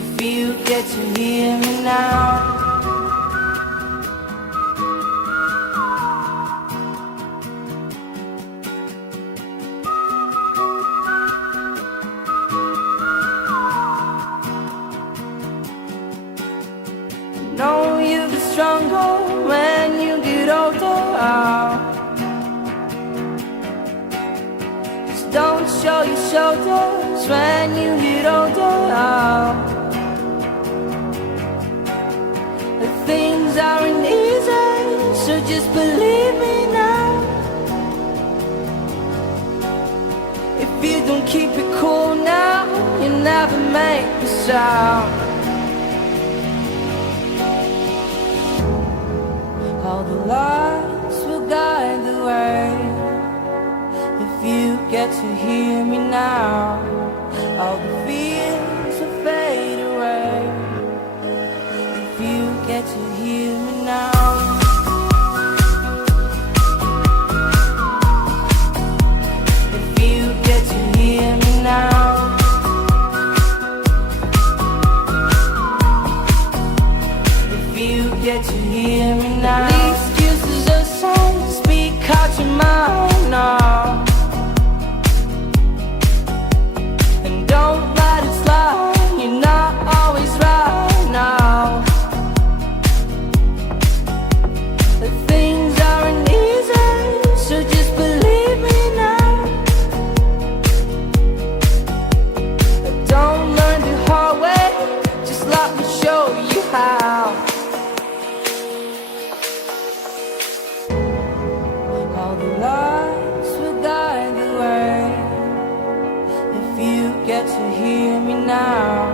If you get to hear me now. Know you'll be stronger when you get older. Just don't show your shoulders when you get older. The things aren't easy, so just believe me now. If you don't keep it cool now, you'll never make a sound. All the lights will guide the way. If you get to hear me now, all the fears will fade away. If you get to hear me now. If you get to hear me now. If you get to hear me now. The excuses are some, speak out your mind now. And don't let it slide, you're not always right now. The things aren't easy, so just believe me now. Don't learn the hard way, just let me show you how. All the lights will guide the way. If you get to hear me now,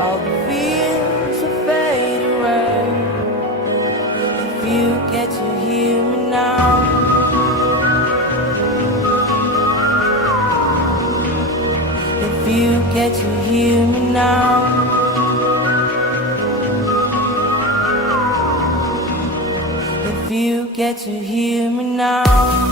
all the fears will fade away. If you get to hear me now. If you get to hear me now. If you get to hear me now.